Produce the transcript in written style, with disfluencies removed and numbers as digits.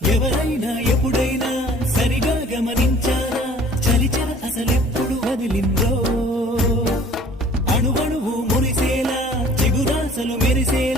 ఎవరైనా ఎప్పుడైనా సరిగా గమనించారా చలిచర అసలెప్పుడు వదిలిందో అణువణువు మురిసేలా చిగురాసలు మెరిసేలా